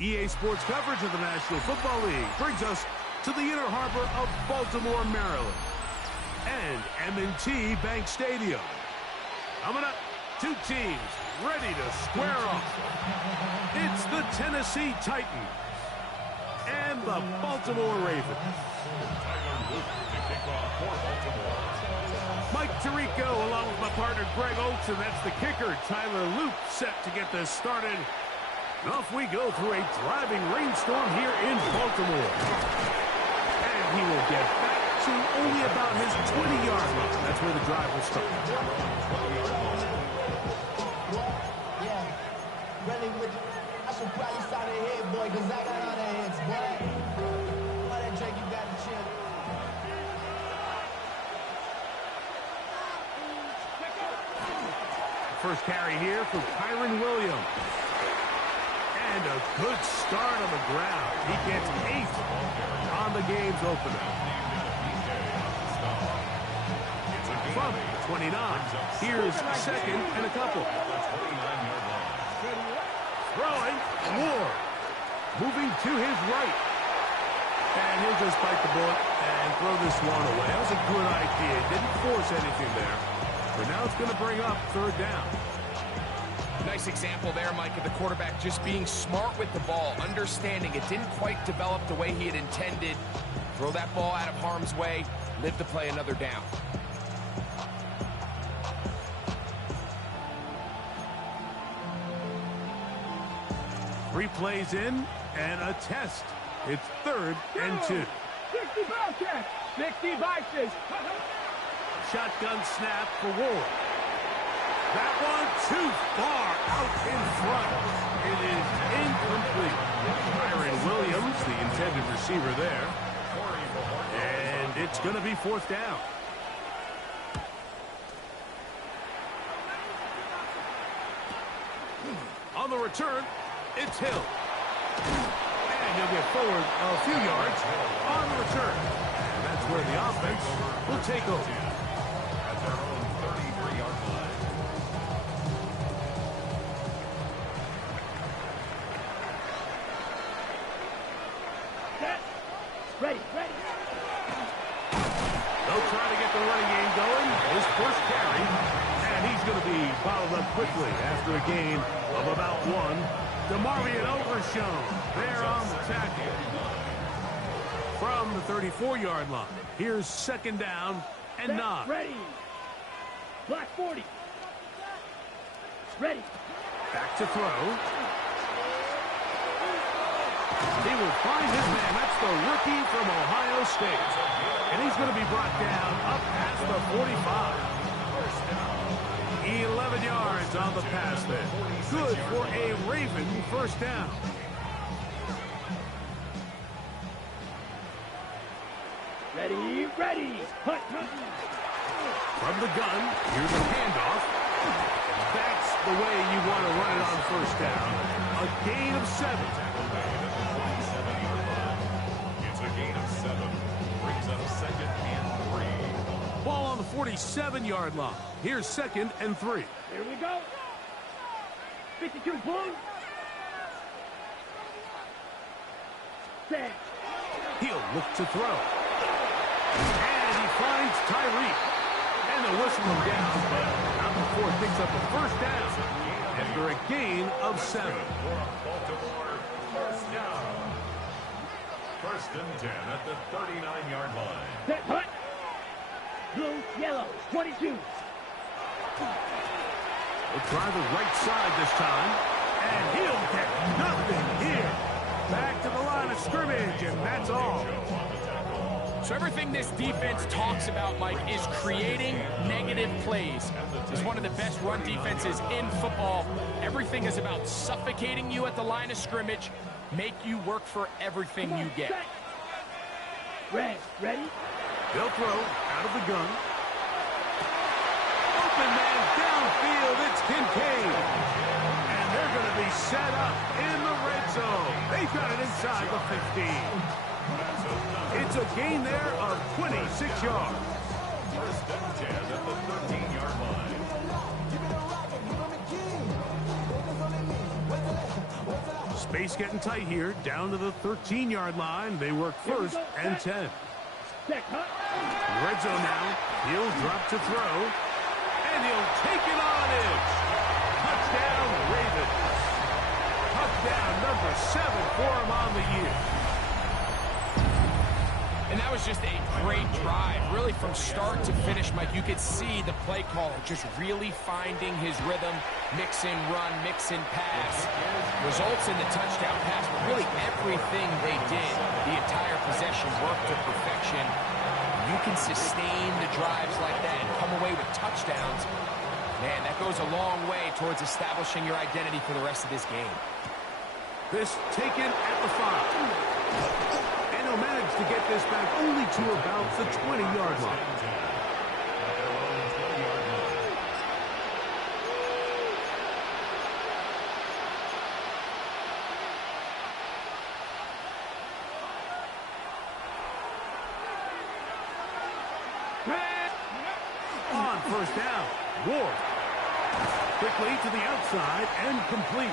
EA Sports coverage of the National Football League brings us to the inner harbor of Baltimore, Maryland, and M&T Bank Stadium. Coming up, two teams ready to square off. It's the Tennessee Titans and the Baltimore Ravens. Mike Tirico along with my partner Greg Olson. That's the kicker. Tyler Luke set to get this started. Off we go through a driving rainstorm here in Baltimore. And he will get back to only about his 20-yard line. That's where the drive will start. Yeah, running with you. I should probably sign a head, boy, because I got all the heads, boy. All that Drake, you got to chill. First carry here for Kyron Williams. And a good start on the ground. He gets 8 on the game's opener. From 29, here's second and a couple. Throwing, Ward. Moving to his right. And he'll just bite the bullet and throw this one away. That was a good idea. Didn't force anything there. But now it's going to bring up third down. Nice example there, Mike, of the quarterback just being smart with the ball, understanding it didn't quite develop the way he had intended. Throw that ball out of harm's way, live to play another down. 3 plays in and a test. It's 3rd and 2. 60 Bobcats, 60 Vikings. Shotgun snap for Ward. That one too far out in front. It is incomplete. Kyron Williams, the intended receiver there. And it's going to be 4th down. On the return, it's Hill. And he'll get forward a few yards on the return. And that's where the offense will take over. At their own 33-yard line. Set. Ready. They'll try to get the running game going. His first carry. And he's going to be bottled up quickly after a gain of about 1. DeMarvion Overshown there on the tackle. From the 34-yard line. Here's 2nd down and 9. Ready. Black 40. Ready. Back to throw. He will find his man. That's the rookie from Ohio State. And he's going to be brought down up past the 45. 11 yards on the pass there. Good for a Raven first down. Ready. Hunt. From the gun, here's a handoff. That's the way you want to run it on first down. A gain of 7. It's a gain of 7. Brings up 2nd and 3. Ball on the 47-yard line. Here's 2nd and 3. Here we go. 52 points. Set. He'll look to throw. And he finds Tyreek. And they'll whistle him down, but not before it picks up a first down after a gain of 7. Baltimore, first down. 1st and 10 at the 39-yard line. Set. Hunt. Blue, yellow, 22. We'll try the right side this time. And he'll get nothing here. Back to the line of scrimmage, and that's all. So everything this defense talks about, Mike, is creating negative plays. It's one of the best run defenses in football. Everything is about suffocating you at the line of scrimmage, make you work for everything you get. Ready? They'll throw out of the gun. Open man downfield, it's Kincaid. And they're going to be set up in the red zone. They've got it inside the 15. It's a gain there of 26 yards. 1st and 10 at the 13-yard line. Space getting tight here, down to the 13-yard line. They work first and 10. Red zone now. He'll drop to throw. And he'll take it on in. Touchdown, Ravens. Touchdown number 7 for him on the year. And that was just a great drive. Really from start to finish, Mike, you could see the play caller just really finding his rhythm, mixing run, mixing pass. Results in the touchdown pass, but really everything they did, the entire possession worked to perfection. You can sustain the drives like that and come away with touchdowns. Man, that goes a long way towards establishing your identity for the rest of this game. This taken at the 5. And he'll manage to get this back only to about the 20-yard line. On first down, Ward. Quickly to the outside and complete.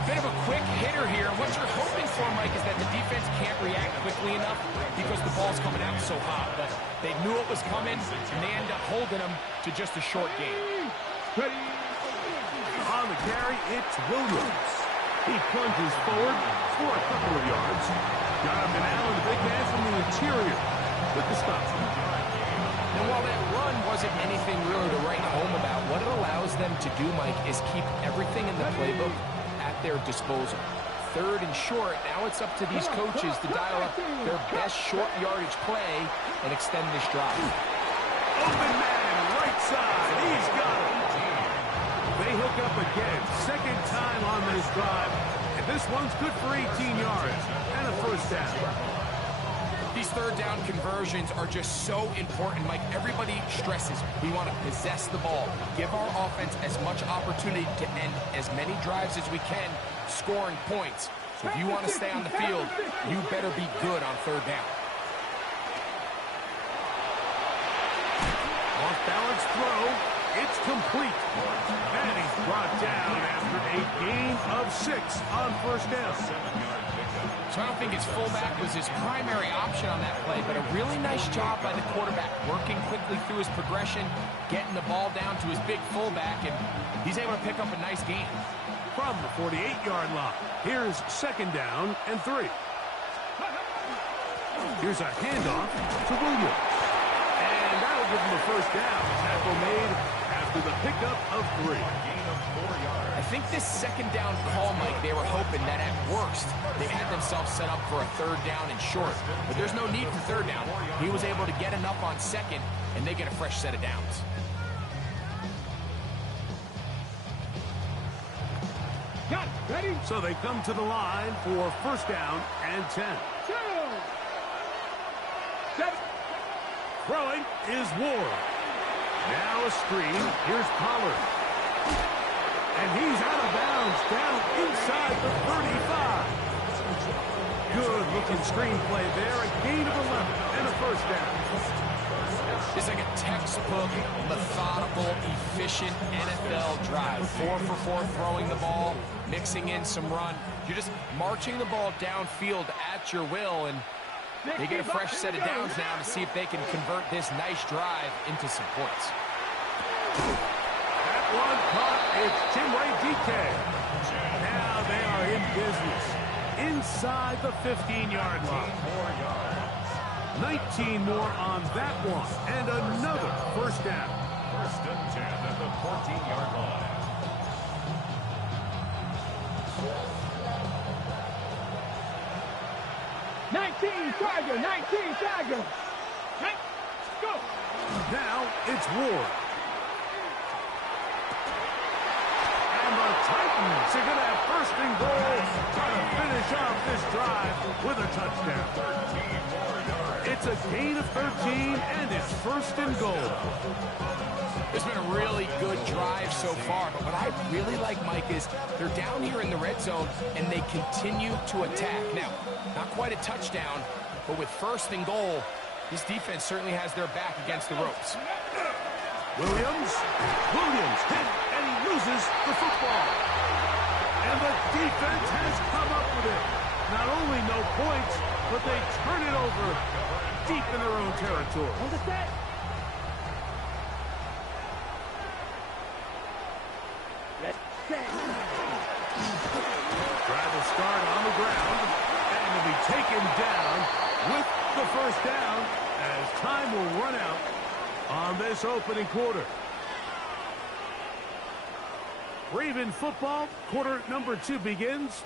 A bit of a quick hitter here. What you're hoping for, Mike, is that the defense can't react quickly enough because the ball's coming out so hot. But they knew it was coming, and they end up holding them to just a short game. On the carry, it's Williams. He plunges forward for a couple of yards. Got him now, and the big man from the interior with the stop. And while that run wasn't anything really to write home about, what it allows them to do, Mike, is keep everything in the playbook at their disposal. Third and short, now it's up to these coaches to dial up their best short yardage play and extend this drive. Open man, right side, he's got it. They hook up again, second time on this drive, and this one's good for 18 yards and a first down. These third down conversions are just so important, Mike. Everybody stresses we want to possess the ball, give our offense as much opportunity to end as many drives as we can, scoring points. So if you want to stay on the field, you better be good on third down. Off-balance throw, it's complete. And he's brought down after a gain of 6 on first down. So I don't think his fullback was his primary option on that play, but a really nice job by the quarterback, working quickly through his progression, getting the ball down to his big fullback, and he's able to pick up a nice gain. From the 48-yard line, here's second down and 3. Here's a handoff to Williams. And that'll give him a first down. Tackle made after the pickup of 3. I think this second down call, Mike, they were hoping that at worst they had themselves set up for a third down and short. But there's no need for third down. He was able to get enough on second, and they get a fresh set of downs. Ready? So they come to the line for first down and 10. Throwing is Ward. Now a screen. Here's Pollard. And he's out of bounds, down inside the 35. Good-looking screenplay there. A gain of 11 and a first down. It's like a textbook, methodical, efficient NFL drive. 4 for 4 throwing the ball, mixing in some run. You're just marching the ball downfield at your will, and they get a fresh set of downs now to see if they can convert this nice drive into some points. That one caught. It's Chinway DK. Now they are in business inside the 15-yard line. 19 more on that one, and another first down. First and 10 at the 14-yard line. Tiger, 19 Tiger. Hey, go. Now it's Ward. And the Titans are going to have first and goal to finish off this drive with a touchdown. 13 more yards. It's a gain of 13, and it's first and goal. It's been a really good drive so far, but what I really like, Mike, is they're down here in the red zone, and they continue to attack. Now, not quite a touchdown, but with first and goal, this defense certainly has their back against the ropes. Williams hit, and he loses the football. And the defense has come up with it. Not only no points, but they turn it over deep in their own territory. On the set. Drive will start on the ground, and will be taken down with the first down as time will run out on this opening quarter. Raven football, quarter number 2 begins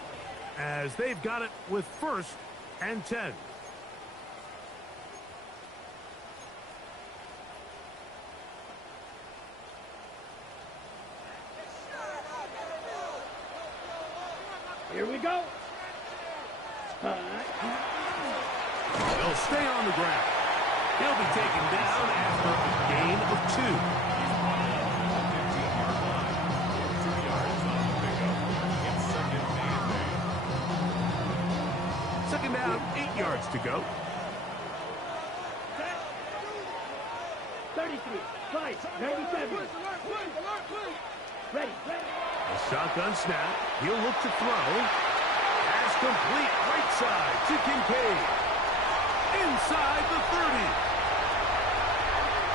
as they've got it with 1st and 10. Here we go. He'll stay on the ground. He'll be taken down after a gain of 2. Second down, 8 yards to go. 33, 5, 97. Ready. A shotgun snap. He'll look to throw. Pass complete right side to Kincaid. Inside the 30.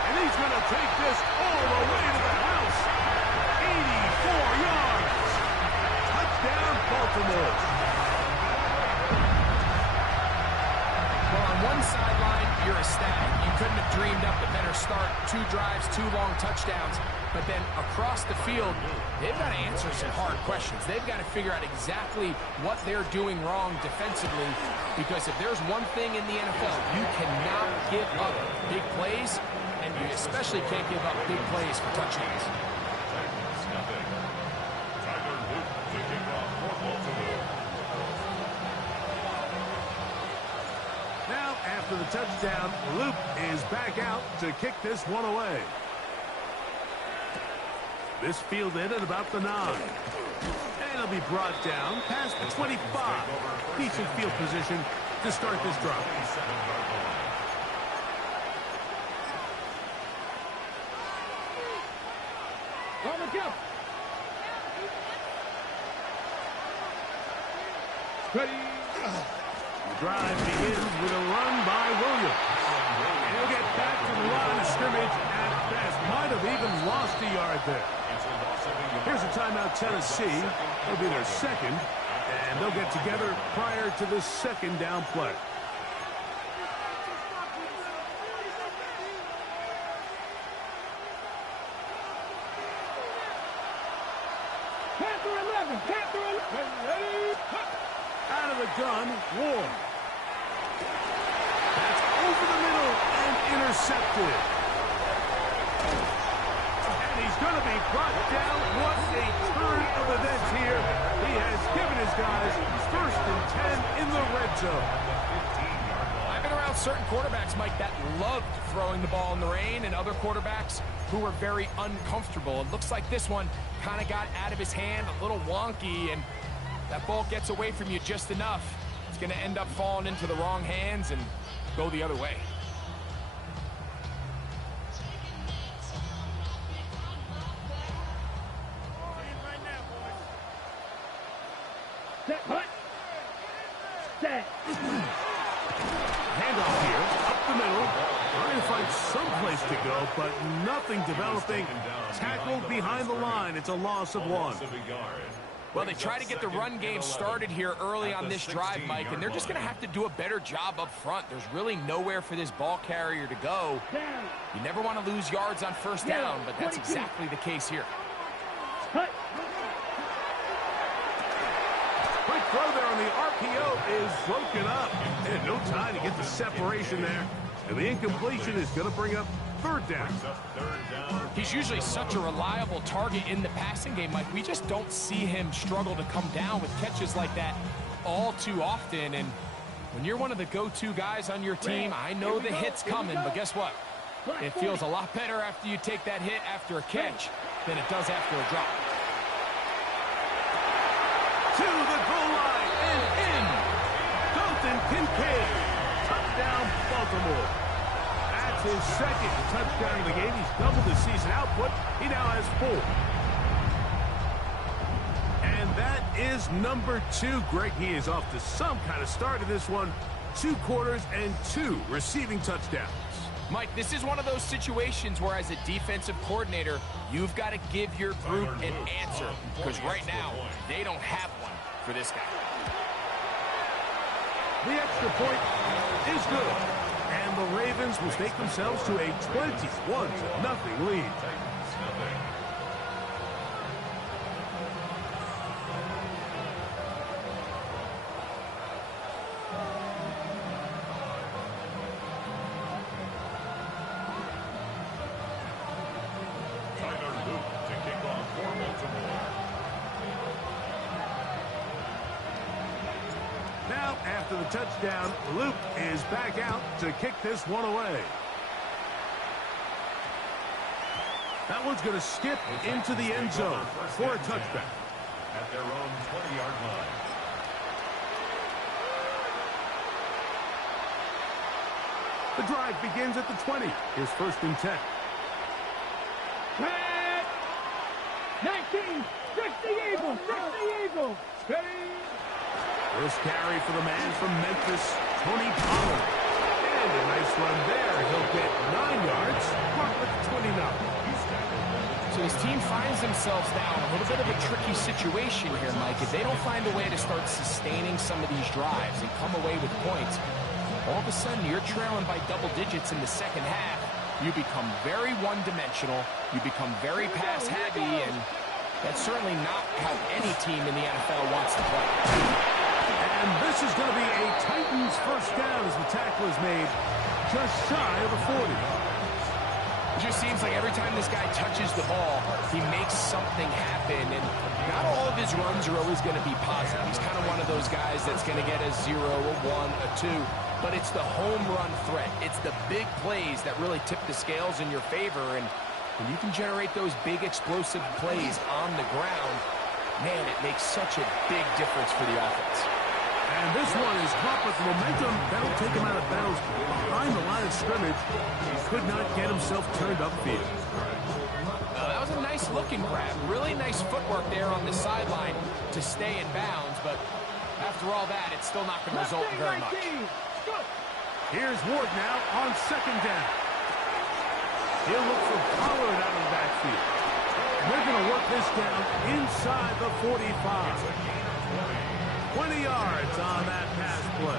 And he's going to take this all the way to the house. 84 yards. Touchdown, Baltimore. Well, on one sideline, you're ecstatic. You couldn't have dreamed up a better start. 2 drives, 2 long touchdowns. But then across the field, they've got to answer some hard questions. They've got to figure out exactly what they're doing wrong defensively. Because if there's one thing in the NFL, you cannot give up big plays, and you especially can't give up big plays for touchdowns. Now, after the touchdown, Luke is back out to kick this one away. This fielded at about the 9. And it'll be brought down past the 25. Decent field position to start this drive. On the jump. Ready. The drive begins with a run by Williams. And he'll get back to the line of scrimmage at best. Might have even lost a yard there. Here's a timeout, Tennessee. It'll be their second, and they'll get together prior to the second down play. Panther 11. Panther 11. Ready. Out of the gun, Ward. That's over the middle and intercepted. He's going to be brought down. What a turn of events here. He has given his guys 1st and 10 in the red zone. I've been around certain quarterbacks, Mike, that loved throwing the ball in the rain, and other quarterbacks who were very uncomfortable. It looks like this one kind of got out of his hand, a little wonky, and that ball gets away from you just enough. It's going to end up falling into the wrong hands and go the other way. Set. Hut. Set. Handoff here, up the middle. Trying to find some place to go, but nothing developing. Tackled behind the line. It's a loss of 1. Well, they try to get the run game started here early on this drive, Mike, and they're just going to have to do a better job up front. There's really nowhere for this ball carrier to go. You never want to lose yards on 1st down, but that's exactly the case here. Hut. Quick throw there on the RPO is broken up. And no time to get the separation there. And the incompletion is going to bring up 3rd down. He's usually such a reliable target in the passing game, Mike. We just don't see him struggle to come down with catches like that all too often. And when you're one of the go-to guys on your team, I know the hit's coming, but guess what? It feels a lot better after you take that hit after a catch than it does after a drop. To the goal line and in. Dalton Kincaid. Touchdown, Baltimore. That's his 2nd touchdown of the game. He's doubled his season output. He now has 4. And that is number 2. Greg, he is off to some kind of start in this one. 2 quarters and 2 receiving touchdowns. Mike, this is one of those situations where as a defensive coordinator, you've got to give your group an answer, because right now, they don't have one for this guy. The extra point is good, and the Ravens will take themselves to a 21-0 lead. Now, after the touchdown, Luke is back out to kick this one away. That one's going to skip into the end zone for a touchback. At their own 20-yard line. The drive begins at the 20. Here's 1st and 10. 19, 60 Eagles, 60 Eagles. Steady. First carry for the man from Memphis, Tony Pollard. And a nice run there. He'll get 9 yards. Mark with 29. So his team finds themselves now in a little bit of a tricky situation here, Mike. If they don't find a way to start sustaining some of these drives and come away with points, all of a sudden you're trailing by double digits in the second half. You become very one-dimensional. You become very pass-heavy, and that's certainly not how any team in the NFL wants to play. And this is going to be a Titans first down as the tackle is made just shy of the 40. It just seems like every time this guy touches the ball, he makes something happen, and not all of his runs are always going to be positive. He's kind of one of those guys that's going to get a 0, a 1, a 2, but it's the home run threat. It's the big plays that really tip the scales in your favor, and when you can generate those big explosive plays on the ground, man, it makes such a big difference for the offense. And this one is caught with momentum. That'll take him out of bounds behind the line of scrimmage. He could not get himself turned upfield. That was a nice looking grab. Really nice footwork there on the sideline to stay in bounds, but after all that, it's still not going to result in very much. Here's Ward now on 2nd down. He'll look for Pollard out of the backfield. And they're going to work this down inside the 45. 20 yards on that pass play.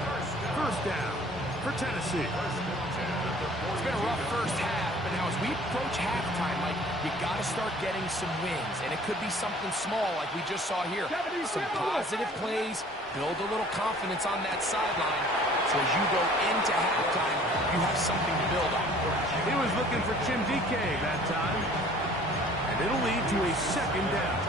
First down for Tennessee. It's been a rough first half, but now as we approach halftime, Mike, you got to start getting some wins, and it could be something small like we just saw here. Some positive plays, build a little confidence on that sideline, so as you go into halftime, you have something to build on. He was looking for Jim DK that time, and it'll lead to a 2nd down.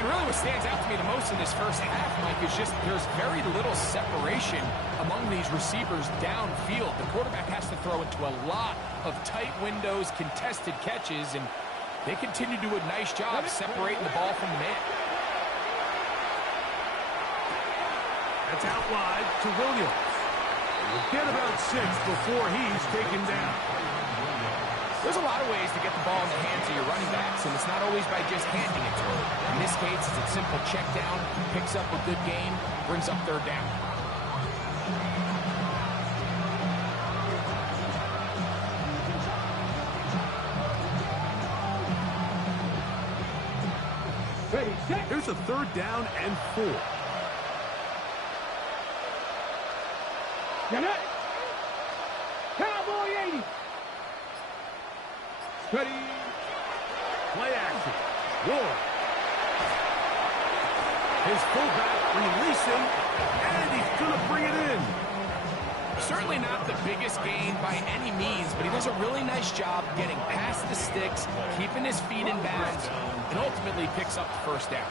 And really what stands out to me the most in this first half, Mike, is just there's very little separation among these receivers downfield. The quarterback has to throw into a lot of tight windows, contested catches, and they continue to do a nice job separating the ball from the man. That's out wide to Williams. We'll get about 6 before he's taken down. There's a lot of ways to get the ball in the hands of your running backs, and it's not always by just handing it to them. In this case, it's a simple check down, picks up a good gain, brings up 3rd down. Here's a 3rd down and 4. Get it! Cowboy 80! Ready. Play action. Ward. His fullback releasing, and he's going to bring it in. Certainly not the biggest gain by any means, but he does a really nice job getting past the sticks, keeping his feet in bounds, and ultimately picks up the 1st down.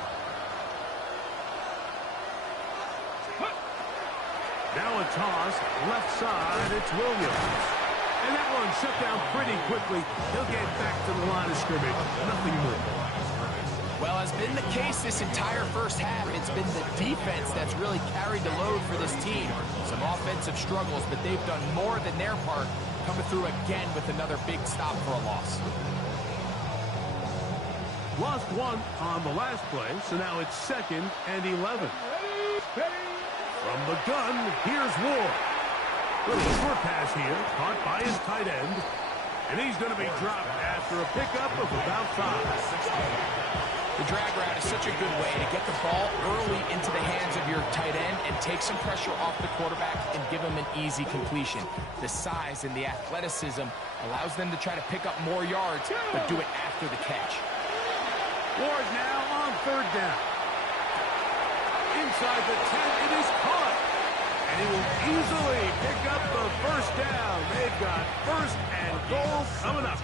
Now a toss, left side, it's Williams. And that one shut down pretty quickly. He'll get back to the line of scrimmage. Nothing more. Well, as been the case this entire first half, it's been the defense that's really carried the load for this team. Some offensive struggles, but they've done more than their part, coming through again with another big stop for a loss. Lost one on the last play, so now it's 2nd and 11. From the gun, here's Ward. Little short pass here, caught by his tight end. And he's going to be dropped after a pickup of about 5. The drag route is such a good way to get the ball early into the hands of your tight end and take some pressure off the quarterback and give him an easy completion. The size and the athleticism allows them to try to pick up more yards, but do it after the catch. Ward now on 3rd down. Inside the 10, it is caught. And he will easily pick up the 1st down. They've got 1st and goal coming up.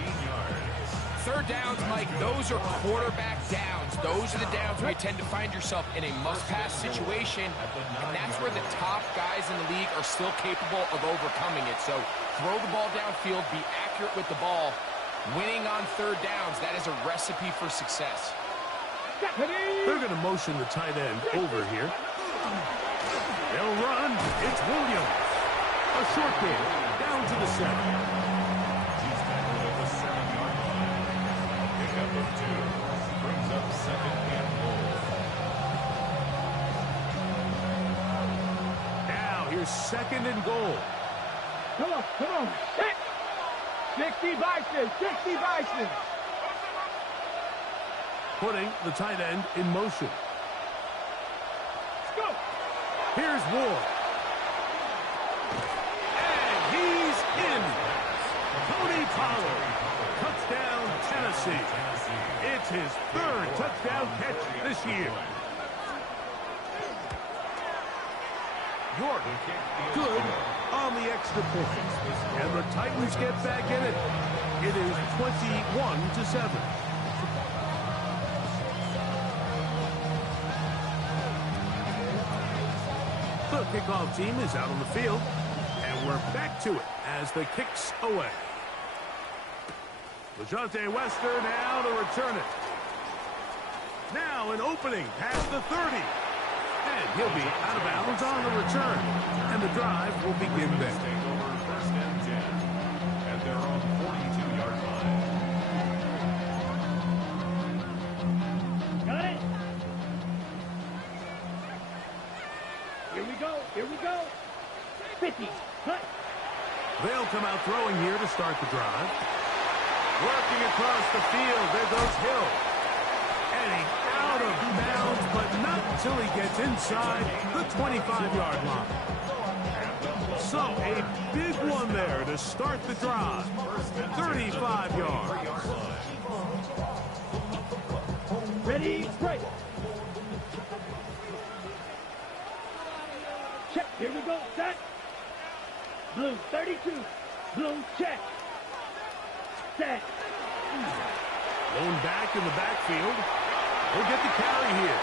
3rd downs, Mike, those are quarterback downs. Those are the downs where you tend to find yourself in a must-pass situation, and that's where the top guys in the league are still capable of overcoming it. So throw the ball downfield, be accurate with the ball. Winning on 3rd downs, that is a recipe for success. They're going to motion the tight end over here. They'll run. It's Williams. A short game down to the 7. He's tackled at the 7-yard line. A pickup of 2 brings up 2nd and goal. Now here's 2nd and goal. Come on. Set. 60 Bison. Putting the tight end in motion. Go. Here's Ward. And he's in. Tony Pollard. Touchdown, Tennessee. It's his 3rd touchdown catch this year. York, good on the extra point. And the Titans get back in it. It is 21-7. The kickoff team is out on the field, and we're back to it as the kick's away. LeJohntay Wester now to return it. Now an opening past the 30. And he'll be out of bounds on the return. And the drive will begin there. Take over 1st and 10. And they're on the 42-yard line. Got it. Here we go. 50. Cut. They'll come out throwing here to start the drive. Working across the field. There goes Hill. And he's out of bounds, but not until he gets inside the 25-yard line. So a big one there to start the drive. 35 yards. Ready, break. Check. Here we go. Set. Blue 32. Blue check. Set. Lone back in the backfield. We'll get the carry here.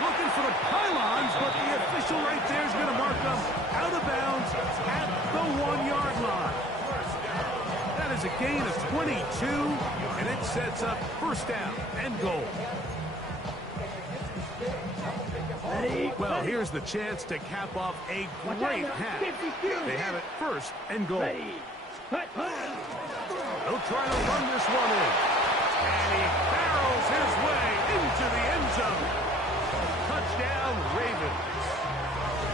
Looking for the pylons, but the official right there is going to mark them out of bounds at the 1-yard line. That is a gain of 22, and it sets up 1st down and goal. Well, here's the chance to cap off a great half. They have it 1st and goal. They'll try to run this one in. And he barrels his way into the end zone. Touchdown, Ravens.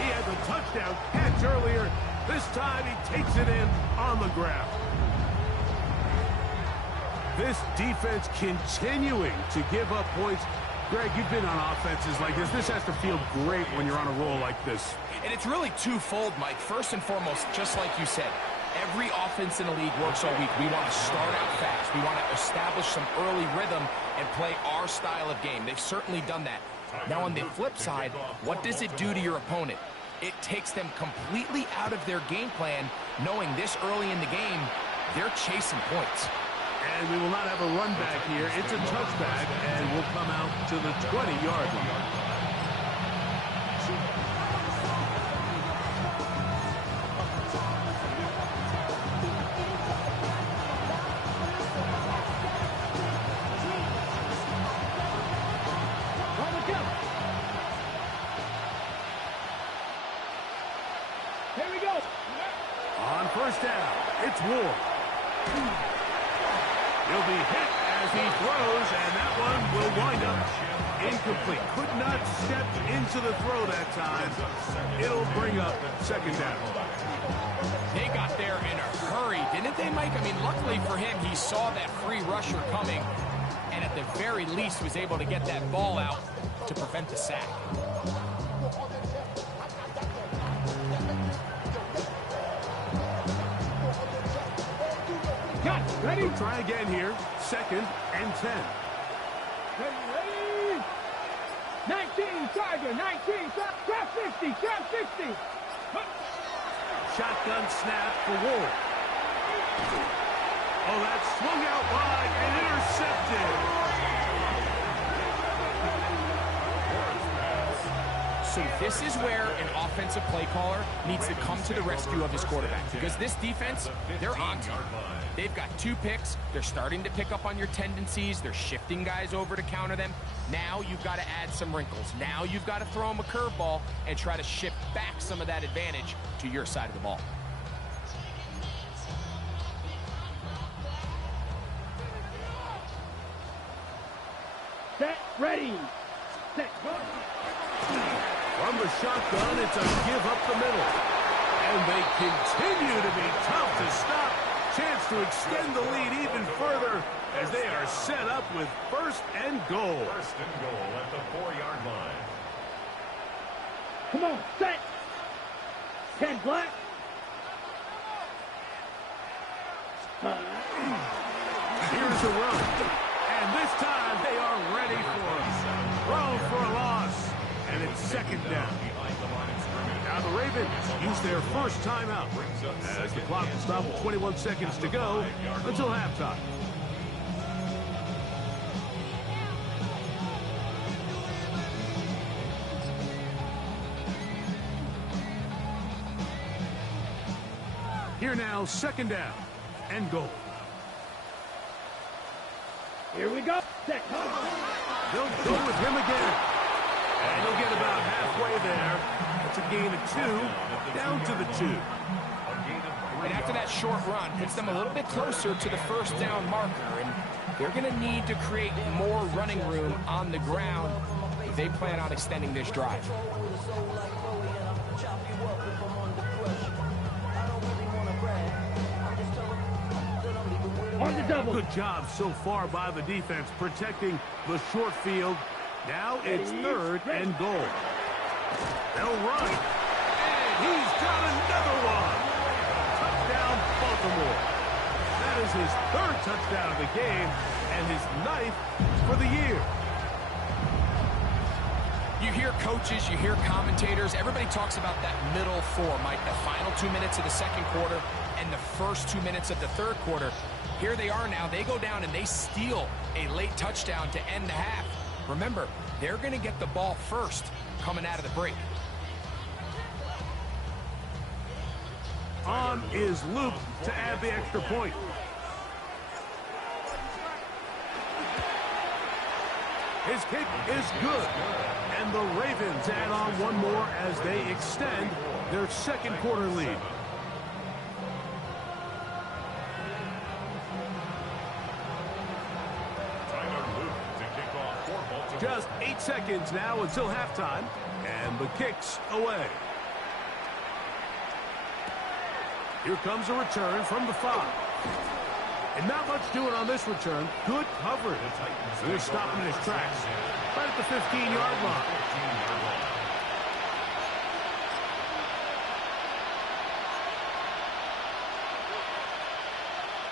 He had the touchdown catch earlier. This time he takes it in on the ground. This defense continuing to give up points. Greg, you've been on offenses like this. This has to feel great when you're on a roll like this. And it's really twofold, Mike. First and foremost, just like you said, every offense in the league works all week. We want to start out fast. We want to establish some early rhythm and play our style of game. They've certainly done that. Now, on the flip side, what does it do to your opponent? It takes them completely out of their game plan, knowing this early in the game, they're chasing points. And we will not have a run back here. It's a touchback, and we'll come out to the 20-yard line. Here we go. On 1st down, it's Ward. He'll be hit as he throws, and that one will wind up incomplete. Could not step into the throw that time. It'll bring up second down. They got there in a hurry, didn't they, Mike? I mean, luckily for him, he saw that free rusher coming, and at the very least was able to get that ball out to prevent the sack. Ready? We'll try again here. 2nd and 10. Ready? 19, Tiger, 19, trap 60, trap 60. Shotgun snap for Ward. Oh, that swung out wide and intercepted. So this is where an offensive play caller needs to come to the rescue of his quarterback, because this defense, they're on to him. They've got 2 picks. They're starting to pick up on your tendencies. They're shifting guys over to counter them. Now you've got to add some wrinkles. Now you've got to throw them a curveball and try to shift back some of that advantage to your side of the ball. Set, ready. Set, go. From the shotgun, it's a give up the middle. And they continue to be tough to stop. Chance to extend the lead even further as they are set up with 1st and goal. 1st and goal at the 4-yard line. Come on, set. 10 black. Here's a run. And this time they are ready for it. Throw for a loss. And it's 2nd down. Now the Ravens use their first timeout as the clock will stop with 21 seconds to go until halftime. Here now, 2nd down and goal. Here we go. Set. They'll go with him again. And he'll get about halfway there. It's a gain of 2, down to the 2. And after that short run, puts them a little bit closer to the 1st down marker. And they're going to need to create more running room on the ground if they plan on extending this drive. On the double. Good job so far by the defense protecting the short field. Now it's 3rd and goal. They'll run. And he's got another one. Touchdown, Baltimore. That is his 3rd touchdown of the game and his 9th for the year. You hear coaches, you hear commentators, everybody talks about that middle 4, Mike, the final 2 minutes of the 2nd quarter and the first 2 minutes of the 3rd quarter. Here they are now. They go down and they steal a late touchdown to end the half. Remember, they're going to get the ball first coming out of the break. On is Luke to add the extra point. His kick is good. And the Ravens add on one more as they extend their 2nd quarter lead. Just 8 seconds now until halftime, and the kick's away. Here comes a return from the 5. And not much doing on this return. Good coverage. They're stopping his tracks right at the 15-yard line.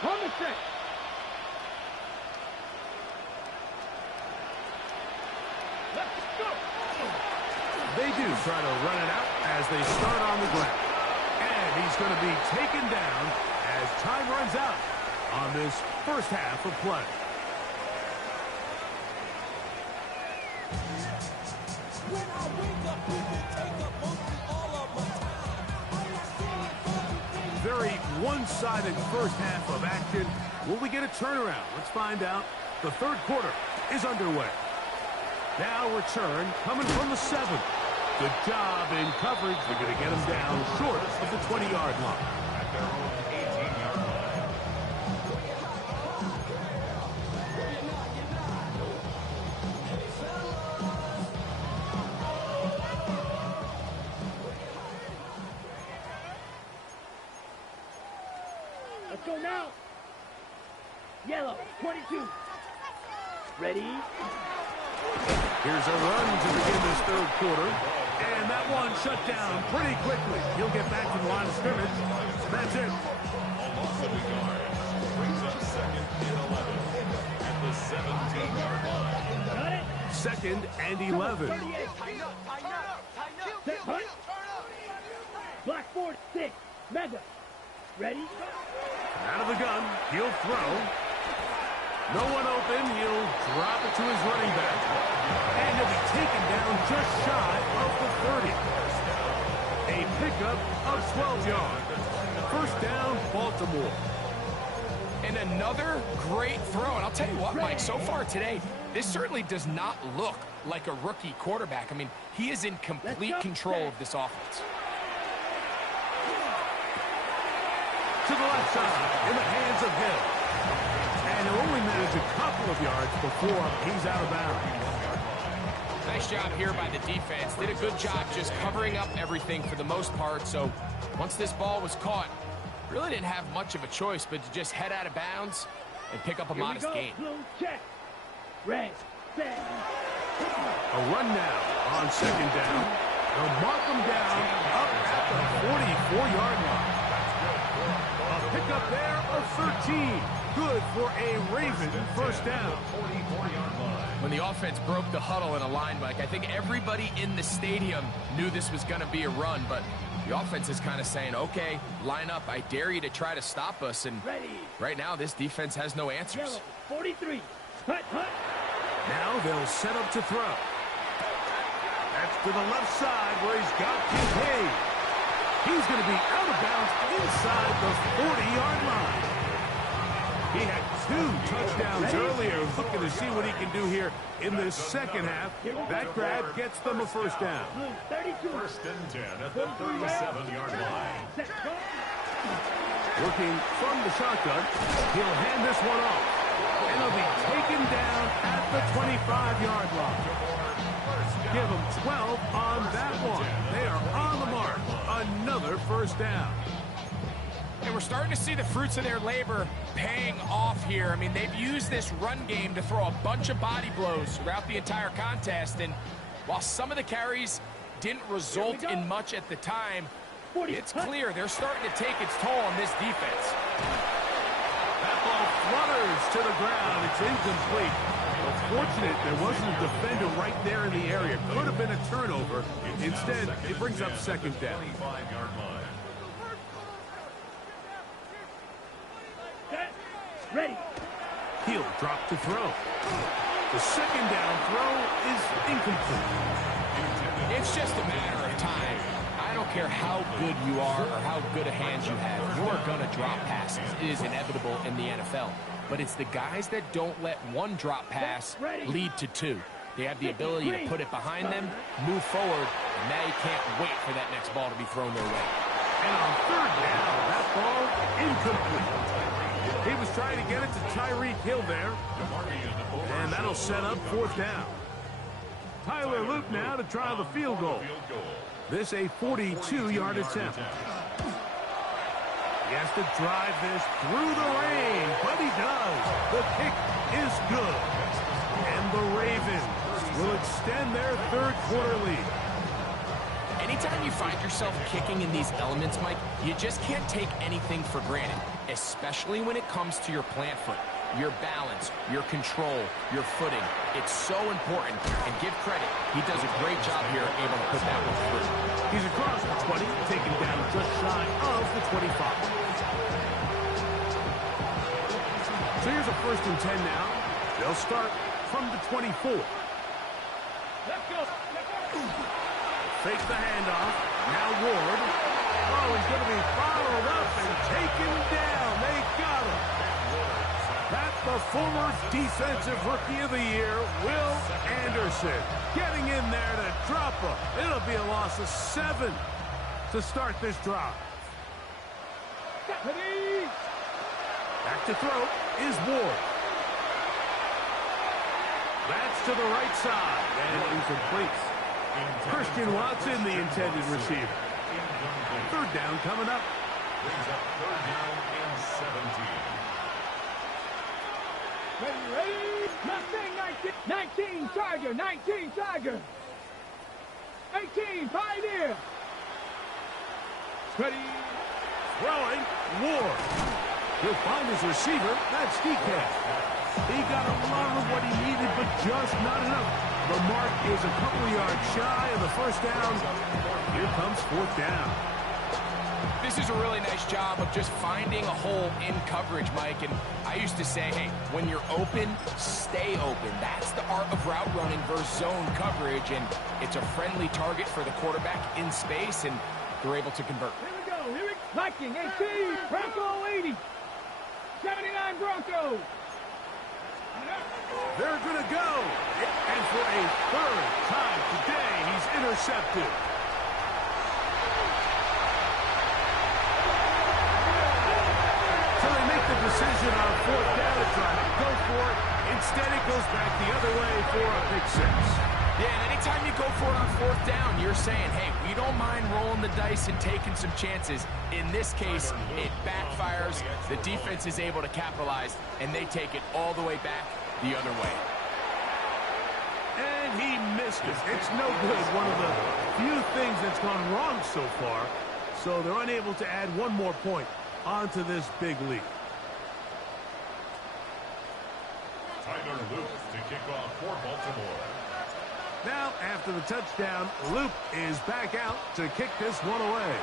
On the set. They do try to run it out as they start on the ground. And he's going to be taken down as time runs out on this 1st half of play. Very one-sided 1st half of action. Will we get a turnaround? Let's find out. The 3rd quarter is underway. Now return coming from the 7. Good job in coverage. They're going to get him down short of the 20-yard line. At their own 18-yard line. go now. Yellow, 22. Ready? Here's a run to begin this third quarter. And that one shut down pretty quickly. He'll get back to the line of scrimmage. That's it. Almost a yard. Brings up second and 11 at the 17-yard line. Got it? Second and 11. 38. Set, hunt. Block 46. Mega. Ready? Out of the gun. He'll throw. No one open. He'll drop it to his running back. And he'll be taken down just shy of the 30. A pickup of 12 yards. First down, Baltimore. And another great throw. And I'll tell you what, Mike, so far today, this certainly does not look like a rookie quarterback. I mean, he is in complete control of this offense. To the left side, in the hands of Hill. And he'll only manage a couple of yards before he's out of bounds. Nice job here by the defense. Did a good job just covering up everything for the most part. So once this ball was caught, really didn't have much of a choice but to just head out of bounds and pick up a modest gain. Blue check. Red, set. A run now on second down. They'll mark him down up at the 44-yard line. A pickup there of 13. Good for a Raven first down. When the offense broke the huddle in a line, Mike, I think everybody in the stadium knew this was going to be a run, but the offense is kind of saying, okay, line up. I dare you to try to stop us. And right now, this defense has no answers. Yellow, 43. Hut, hut. Now they'll set up to throw. That's to the left side where he's got Kincaid. He's going to be out of bounds inside the 40-yard line. He had 2 touchdowns earlier. Looking to see what he can do here in this second half. That grab gets them a first down. Blue, 32. First and 10 at the 37-yard line. Set, go. Working from the shotgun, he'll hand this one off. And he'll be taken down at the 25-yard line. Give them 12 on that one. They are on the mark. Another first down. And we're starting to see the fruits of their labor paying off here. I mean, they've used this run game to throw a bunch of body blows throughout the entire contest. And while some of the carries didn't result in much at the time, it's clear they're starting to take its toll on this defense. That ball flutters to the ground. It's incomplete. Fortunate there wasn't a defender right there in the area. Could have been a turnover. Instead, it brings up second down. 25-yard line. Ready. He'll drop to throw. The second down throw is incomplete. It's just a matter of time. I don't care how good you are or how good a hand you have. You are going to drop passes. It is inevitable in the NFL. But it's the guys that don't let one drop pass lead to 2. They have the ability to put it behind them, move forward, and they can't wait for that next ball to be thrown their way. And on third down, that ball incomplete. He was trying to get it to Tyreek Hill there. And that'll set up fourth down. Tyler Luke now to try the field goal. This a 42-yard attempt. He has to drive this through the rain, but he does. The kick is good. And the Ravens will extend their third quarter lead. Anytime you find yourself kicking in these elements, Mike, you just can't take anything for granted, especially when it comes to your plant foot, your balance, your control, your footing. It's so important, and give credit, he does a great job here able to put that one through. He's across the 20, taken down just shy of the 25. So here's a first and 10 now. They'll start from the 24. Let's go. Fake the handoff. Now Ward. Oh, he's going to be followed up and taken down. They got him. That's the former Defensive Rookie of the Year, Will Anderson, getting in there to drop him. It'll be a loss of 7 to start this drive. Back to throw is Ward. That's to the right side and incomplete. Christian Watson, the intended receiver. Third down coming up. Brings up third down and 17. Ready? Mustang 19 Charger, 19 Charger. 18 Pioneer. Ready. Throwing. Ward. He'll find his receiver. That's DK. He got a lot of what he needed, but just not enough. The mark is a couple of yards shy of the first down. Here comes fourth down. This is a really nice job of just finding a hole in coverage, Mike. And I used to say, hey, when you're open, stay open. That's the art of route running versus zone coverage. And it's a friendly target for the quarterback in space, and they're able to convert. Here we go. Here we go. Viking 18, Bronco 80. 79 Broncos. They're going to go. And for a third time today, he's intercepted. So they make the decision on fourth down to try to go for it. Instead, it goes back the other way for a pick six. Yeah, and anytime you go for it on fourth down, you're saying, hey, we don't mind rolling the dice and taking some chances. In this case, it backfires. The defense is able to capitalize, and they take it all the way back the other way. And he missed it. It's no good. One of the few things that's gone wrong so far. So they're unable to add one more point onto this big lead. Tyler Luke to kick off for Baltimore. Now, after the touchdown, Luke is back out to kick this one away.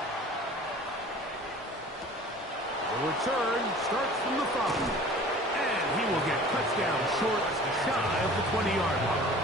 The return starts from the 5. And he will get touchdown short, shy of the 20-yard line.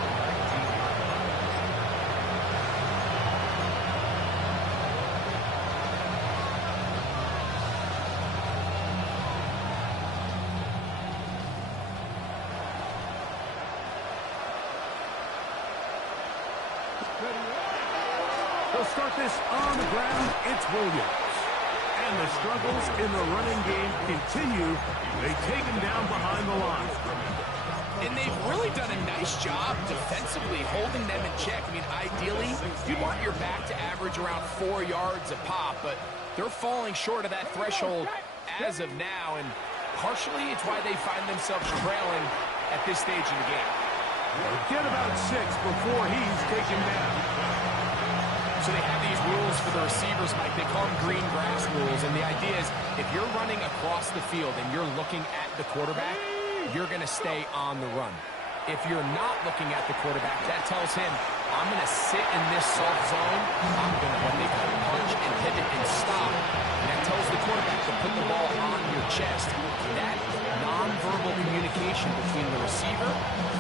They'll start this on the ground. It's Williams. And the struggles in the running game continue. They take him down behind the line. And they've really done a nice job defensively holding them in check. I mean, ideally, you want your back to average around 4 yards a pop, but they're falling short of that threshold as of now, and partially it's why they find themselves trailing at this stage of the game. They'll get about 6 before he's taken down. So they have these rules for the receivers, Mike. They call them green grass rules. And the idea is if you're running across the field and you're looking at the quarterback, you're going to stay on the run. If you're not looking at the quarterback, that tells him, I'm going to sit in this soft zone. I'm going to, what they call punch and pivot and stop. And that tells the quarterback to put the ball on your chest. That nonverbal communication between the receiver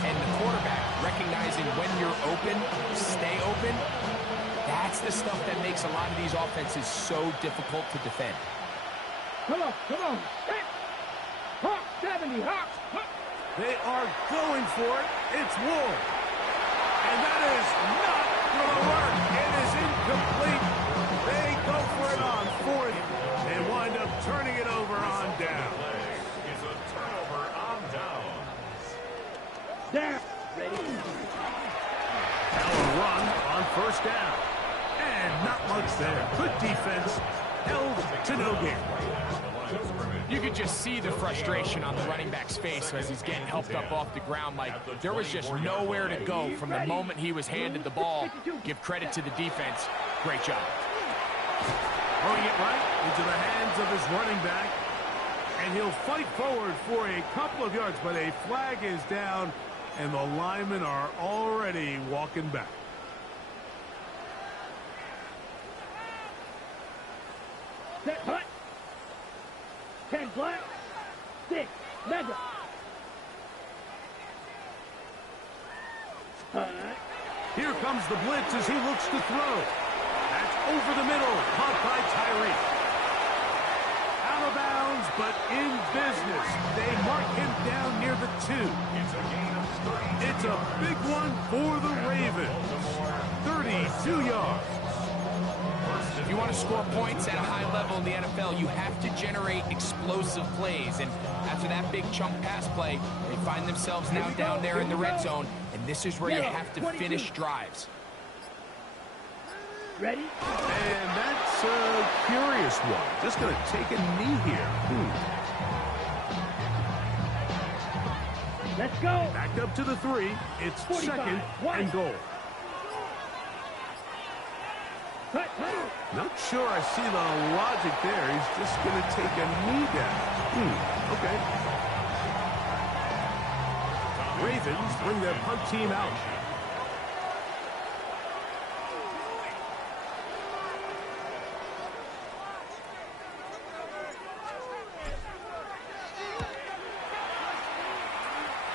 and the quarterback, recognizing when you're open, stay open, that's the stuff that makes a lot of these offenses so difficult to defend. Come on, come on. Hey. Hawk 70, Hawk. They are going for it. It's Ward. And that is not going to work. It is incomplete. They go for it on fourth and wind up turning it over on down. Is a turnover on downs. There. Ready. Now a run on first down. And not much there. Good defense. Held to no gain. You could just see the frustration on the running back's face as he's getting helped up off the ground. Like, there was just nowhere to go from the moment he was handed the ball. Give credit to the defense. Great job. Throwing it right into the hands of his running back. And he'll fight forward for a couple of yards, but a flag is down, and the linemen are already walking back. Set hut. 10 black. 6 mega. Here comes the blitz as he looks to throw. That's over the middle. Caught by Tyree. Out of bounds, but in business. They mark him down near the 2. It's a gain of 30. It's a big one for the Ravens. 32 yards. If you want to score points at a high level in the NFL, you have to generate explosive plays. And after that big chunk pass play, they find themselves now down there in the red zone. And this is where you have to finish drives. Ready? And that's curious. this one. Just going to take a knee here. Let's go. Back up to the 3. It's 45, second one. and goal. Cut. Not sure I see the logic there. He's just going to take a knee down. Okay. Ravens bring their punt team out.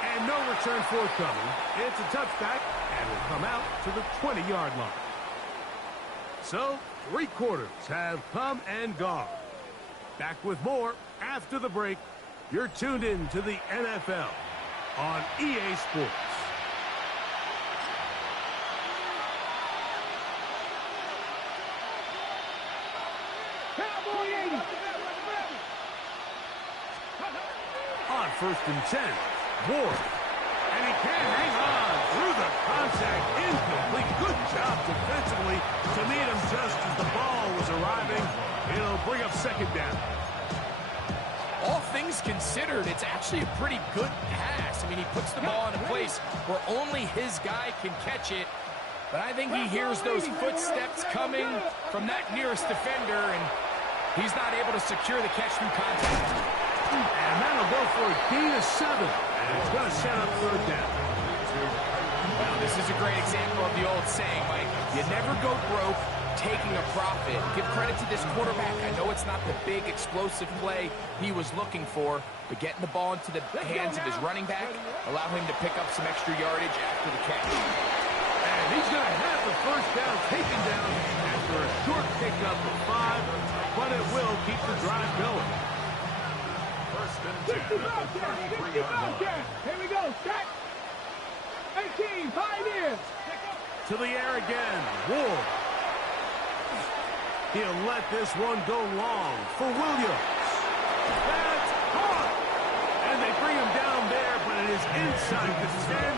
And no return forthcoming. It's a touchback, and will come out to the 20-yard line. So, 3 quarters have come and gone. Back with more after the break. You're tuned in to the NFL on EA Sports. Cowboy 80. On 1st and 10, Ward. And he can hang on through the contact. Incomplete. Good job defensively to meet him just as the ball was arriving. It'll bring up second down. All things considered, it's actually a pretty good pass. I mean, he puts the ball in a place where only his guy can catch it. But I think he hears those footsteps coming from that nearest defender, and he's not able to secure the catch through contact. And that'll go for a gain of 7. And it's going to set up third down. Well, this is a great example of the old saying, Mike. You never go broke taking a profit. Give credit to this quarterback. I know it's not the big explosive play he was looking for, but getting the ball into the hands of his running back allow him to pick up some extra yardage after the catch. And he's going to have the first down taken down after a short pickup of 5, but it will keep the drive going. 1st and 10 50 at back the there. 50 33-yard back line. there. Here we go. Set. 18. 5 in. To the air again. Ward. He'll let this one go long for Williams. That's caught. And they bring him down there, but it is inside the 10.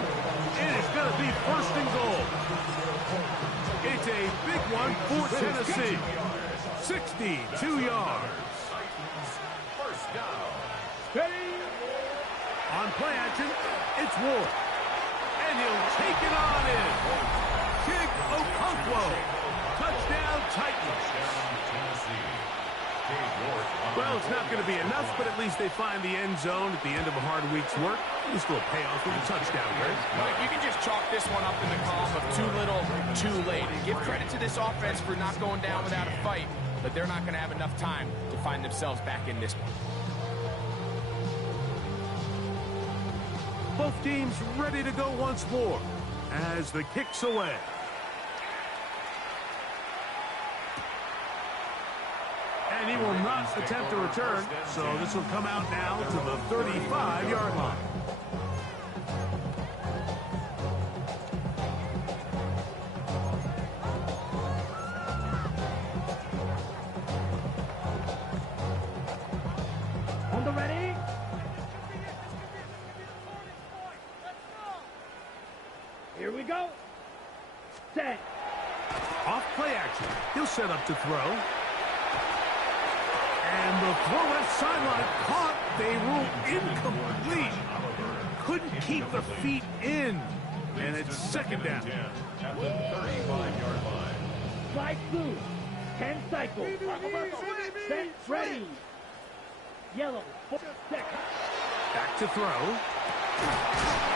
It is going to be 1st and goal. It's a big one for Tennessee. 62 yards. First down. Ready. On play action, it's Ward. And he'll take it on in. Kick Okonkwo. Touchdown Titans. Well, it's not going to be enough, but at least they find the end zone at the end of a hard week's work. It's still pay off with a touchdown, Greg. Mike, you can just chalk this one up in the column of too little, too late. Give credit to this offense for not going down without a fight, but they're not going to have enough time to find themselves back in this one. Both teams ready to go once more as the kick's away. And he will not attempt to return, so this will come out now to the 35-yard line. On the ready. Here we go. Set. Off play action. He'll set up to throw. And the throw left sideline caught. They rule incomplete. Couldn't keep the feet in. And it's second down. At the 35-yard line. Slide through. 10 cycles. Set. Ready. Yellow. 4 seconds. Back to throw.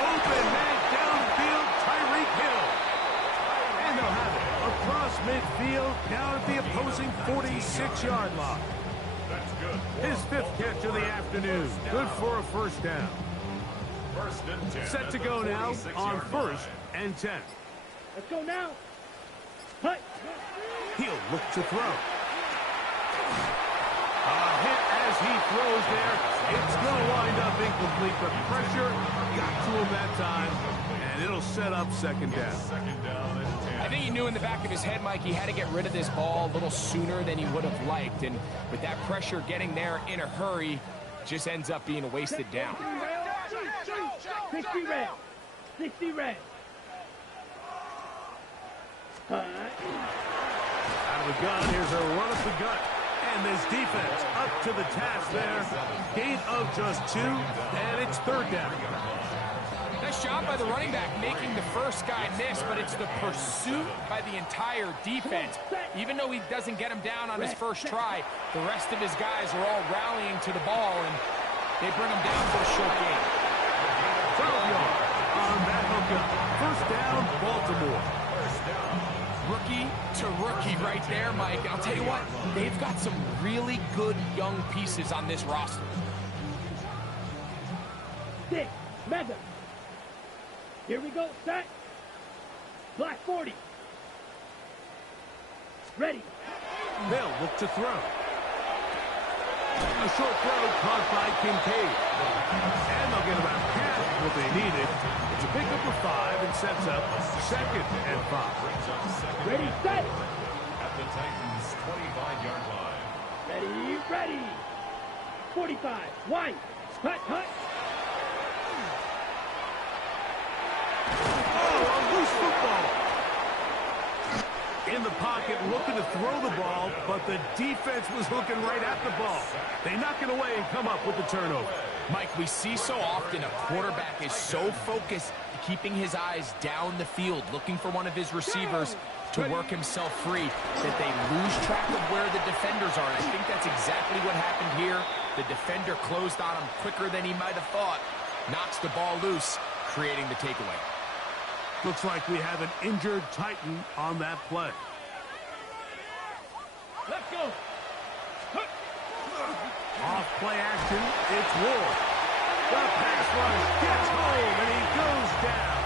Open man downfield, Tyreek Hill. And they'll have it across midfield, down at the opposing 46-yard line. That's good. His 5th catch of the afternoon. Good for a first down. 1st and 10. Set to go now on 1st and 10. Let's go now. Hut. He'll look to throw. A hit as he throws there. It's going to wind up incomplete. The pressure got to him that time, and it'll set up second down. Second down and 10. I think he knew in the back of his head, Mike, he had to get rid of this ball a little sooner than he would have liked. And with that pressure getting there in a hurry, just ends up being a wasted down. 60 red. 60 red. Out of the gun, here's a run up the gut. And this defense up to the task there. Gain of just 2, and it's third down. Nice job by the running back making the first guy miss, but it's the pursuit by the entire defense. Even though he doesn't get him down on his first try, the rest of his guys are all rallying to the ball, and they bring him down for a short gain. 12 yards on that hookup. First down, Baltimore. Rookie to rookie right there, Mike. And I'll tell you what, they've got some really good young pieces on this roster. 6, mega. Here we go, set. Black 40. Ready. They'll look to throw. A short throw caught by Kincaid. And they'll get about half what they needed. It's a pickup of 5 and sets up 2nd and 5. Ready, set. At the Titans' 25-yard line. Ready, ready. 45, wide. Cut, cut. Oh, a loose football. In the pocket, looking to throw the ball, but the defense was looking right at the ball. They knock it away and come up with the turnover. Mike, we see so often a quarterback is so focused, keeping his eyes down the field, looking for one of his receivers to work himself free, that they lose track of where the defenders are. And I think that's exactly what happened here. The defender closed on him quicker than he might have thought, knocks the ball loose, creating the takeaway. Looks like we have an injured Titan on that play. Let's go. Off play action, it's Ward. The pass rush gets home, and he goes down.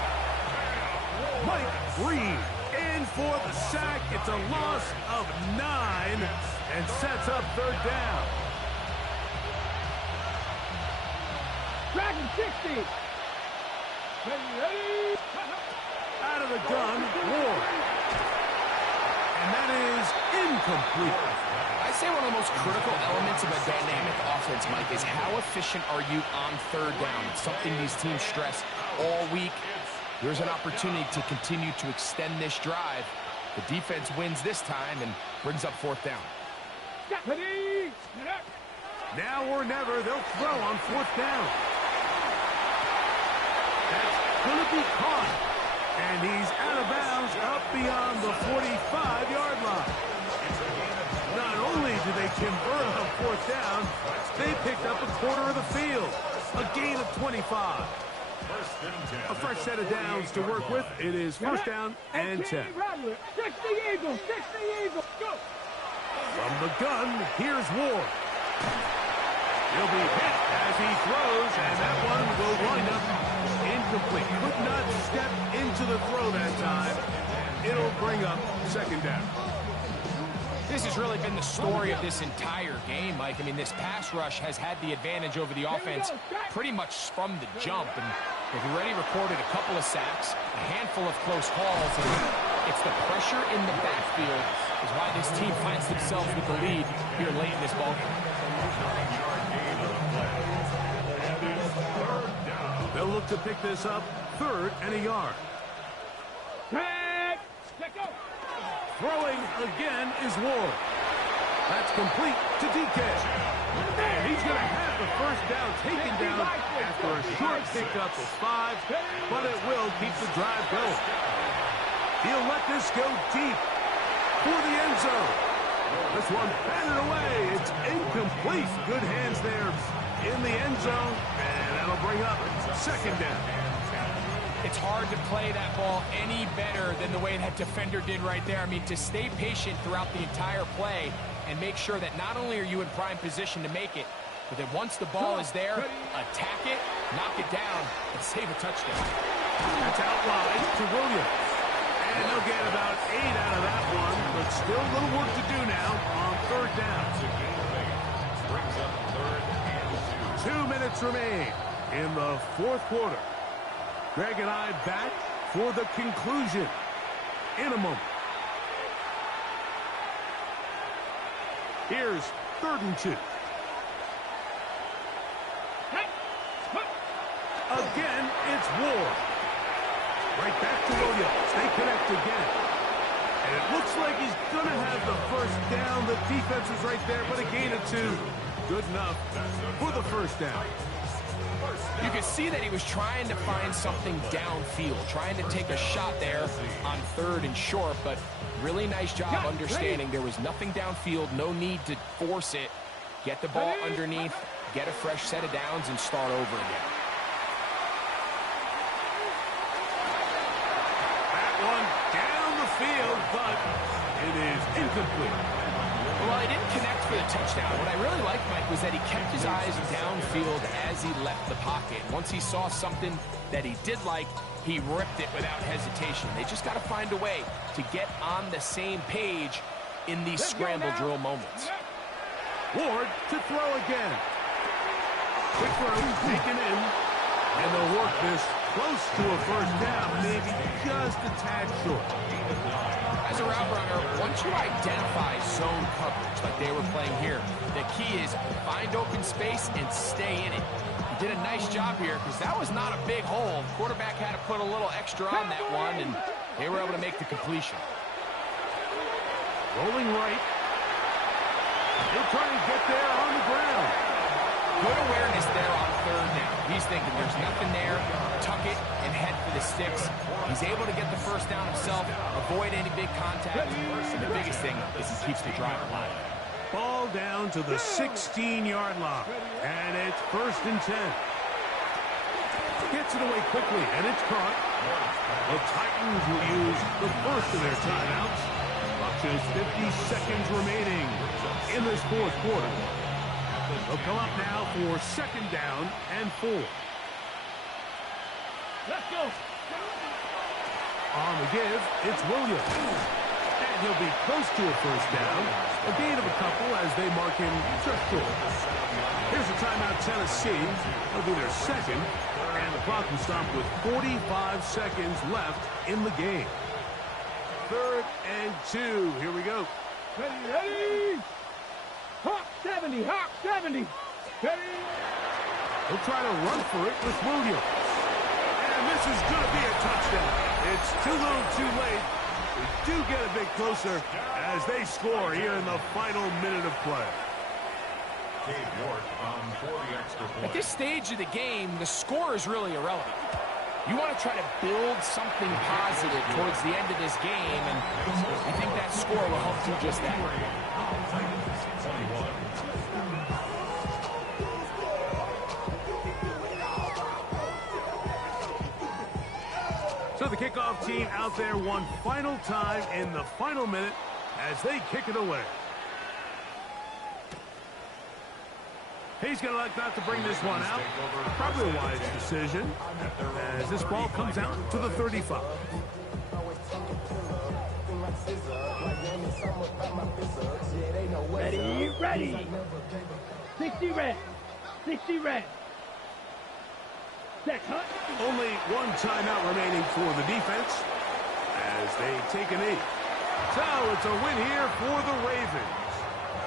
Mike Reed in for the sack. It's a loss of 9 and sets up third down. Dragon 60. Ready. Out of the gun, Ward. And that is incomplete. I say one of the most critical elements of a dynamic offense, Mike, is how efficient are you on third down? It's something these teams stress all week. There's an opportunity to continue to extend this drive. The defense wins this time and brings up fourth down. Now or never, they'll throw on fourth down. That's going to be caught. And he's out of bounds up beyond the 45-yard line. Not only do they convert on fourth down, they picked up a quarter of the field. A gain of 25. A fresh set of downs to work with. It is first down and 10. 60 Eagles, 60 Eagles, go! From the gun, here's Ward. He'll be hit as he throws, and that one will wind up incomplete. Could not step into the throw that time. It'll bring up second down. This has really been the story of this entire game, Mike. I mean, this pass rush has had the advantage over the offense pretty much from the jump. And they've already recorded a couple of sacks, a handful of close calls. And it's the pressure in the backfield is why this team finds themselves with the lead here late in this ballgame. They'll look to pick this up, 3rd and a yard. Throwing again is Ward. That's complete to DK. And he's going to have the first down taken down after a short pickup of 5, but it will keep the drive going. He'll let this go deep for the end zone. This one batted away. It's incomplete. Good hands there in the end zone, and that'll bring up second down. It's hard to play that ball any better than the way that defender did right there. I mean, to stay patient throughout the entire play and make sure that not only are you in prime position to make it, but that once the ball is there, attack it, knock it down, and save a touchdown. That's out wide to Williams. And they'll get about 8 out of that one, but still a little work to do now on third down. 2 minutes remain in the fourth quarter. Greg and I back for the conclusion in a moment. Here's 3rd and 2. Again, it's Ward. Right back to Williams. They connect again. And it looks like he's going to have the first down. The defense is right there, but a gain of 2. Good enough for the first down. You could see that he was trying to find something downfield, trying to take a shot there on 3rd and short, but really nice job understanding there was nothing downfield, no need to force it. Get the ball underneath, get a fresh set of downs, and start over again. That one down the field, but it is incomplete. Well, he didn't connect for the touchdown. What I really liked, Mike, was that he kept his eyes downfield as he left the pocket. Once he saw something that he did like, he ripped it without hesitation. They just got to find a way to get on the same page in these scramble drill moments. Ward to throw again. Quick throw taken in. And they'll work this close to a first down, maybe just a tad short. As a route runner, once you identify zone coverage like they were playing here, the key is find open space and stay in it. He did a nice job here because that was not a big hole. Quarterback had to put a little extra on that one, and they were able to make the completion. Rolling right. He'll try and get there on the ground. Good awareness there on 3rd down. He's thinking there's nothing there, tuck it, and head for the sticks. He's able to get the first down himself, avoid any big contact, and the biggest thing is he keeps the drive alive. Ball down to the 16-yard line, and it's 1st and 10. Gets it away quickly, and it's caught. The Titans will use the first of their timeouts. Up to 50 seconds remaining in this 4th quarter. They'll come up now for 2nd down and 4. Let's go. On the give, it's Williams. And he'll be close to a first down. A gain of a couple as they mark him just short. Here's a timeout, Tennessee. It'll be their 2nd. And the clock will stop with 45 seconds left in the game. 3rd and 2. Here we go. Ready, ready. Hawk 70, Hawk 70. Ready. He'll try to run for it with Williams. And this is going to be a touchdown. It's too little too late. We do get a bit closer as they score here in the final minute of play. At this stage of the game, the score is really irrelevant. You want to try to build something positive towards the end of this game, and I think that score will help do just that. So the kickoff team out there one final time in the final minute as they kick it away. He's going to like not to bring this one out. Probably a wise decision as this ball comes out to the 35. Ready, ready. 60 red. 60 red. Set, hunt. Only one timeout remaining for the defense as they take a knee. So it's a win here for the Ravens.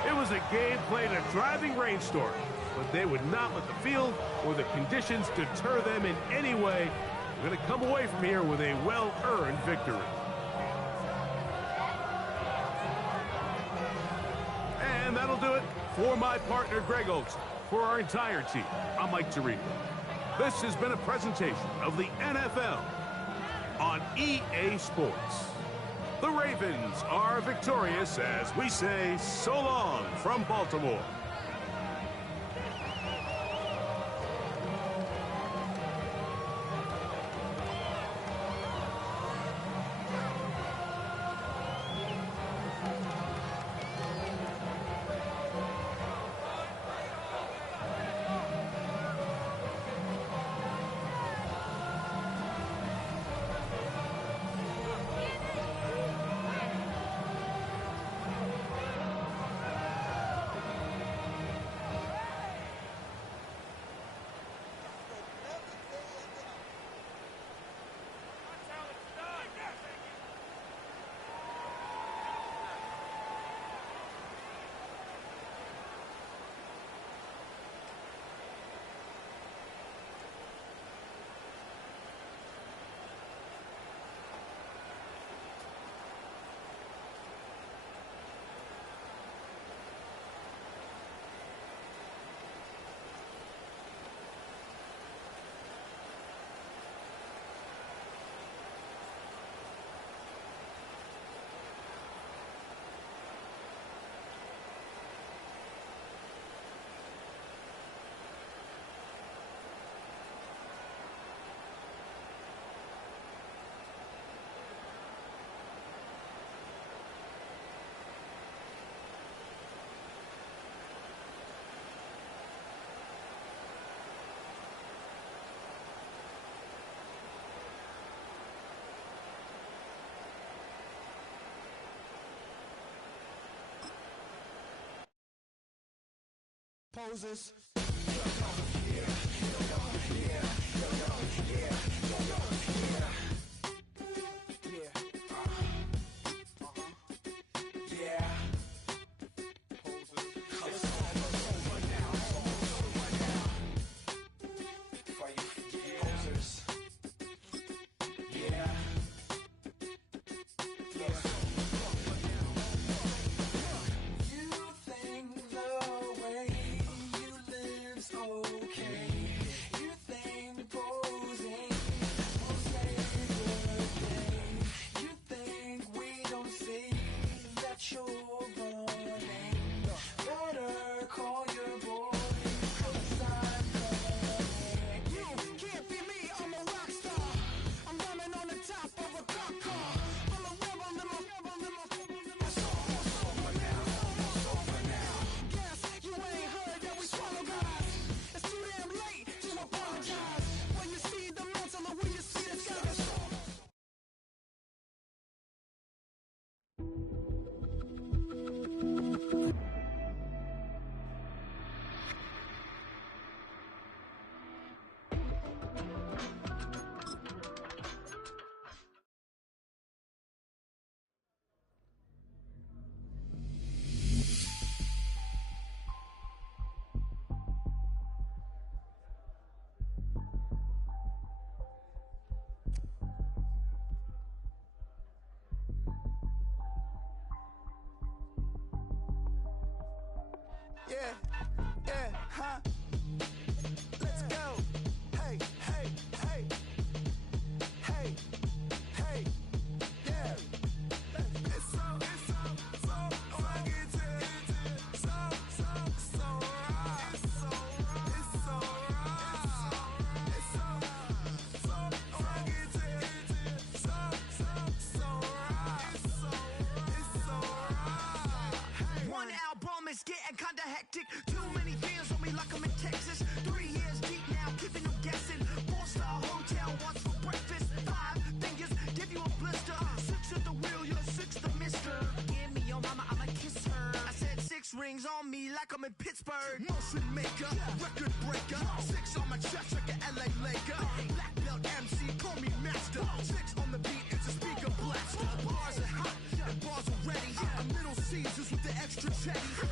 It was a game played in a driving rainstorm, but they would not let the field or the conditions deter them in any way. They're going to come away from here with a well-earned victory. And that'll do it for my partner, Greg Oaks. For our entire team, I'm Mike Tirico. This has been a presentation of the NFL on EA Sports. The Ravens are victorious as we say so long from Baltimore. Moses. Let's go. Hey, hey, hey. Hey, hey, yeah. It's so rugged. So right. It's so rugged. So right. One album is getting kinda hectic. Too many fans on me like I'm in Texas. 3 years deep now, keeping them guessing. 4-star hotel, once for breakfast. 5 fingers, give you a blister. 6 at the wheel, you're 6 the mister. Give me your mama, I'ma kiss her. I said 6 rings on me like I'm in Pittsburgh. Motion maker, record breaker. 6 on my chest like an LA Laker. Black belt MC, call me master. 6 on the beat, it's a speaker blaster. Bars are hot, and bars are ready. A middle Caesars with the extra chatty.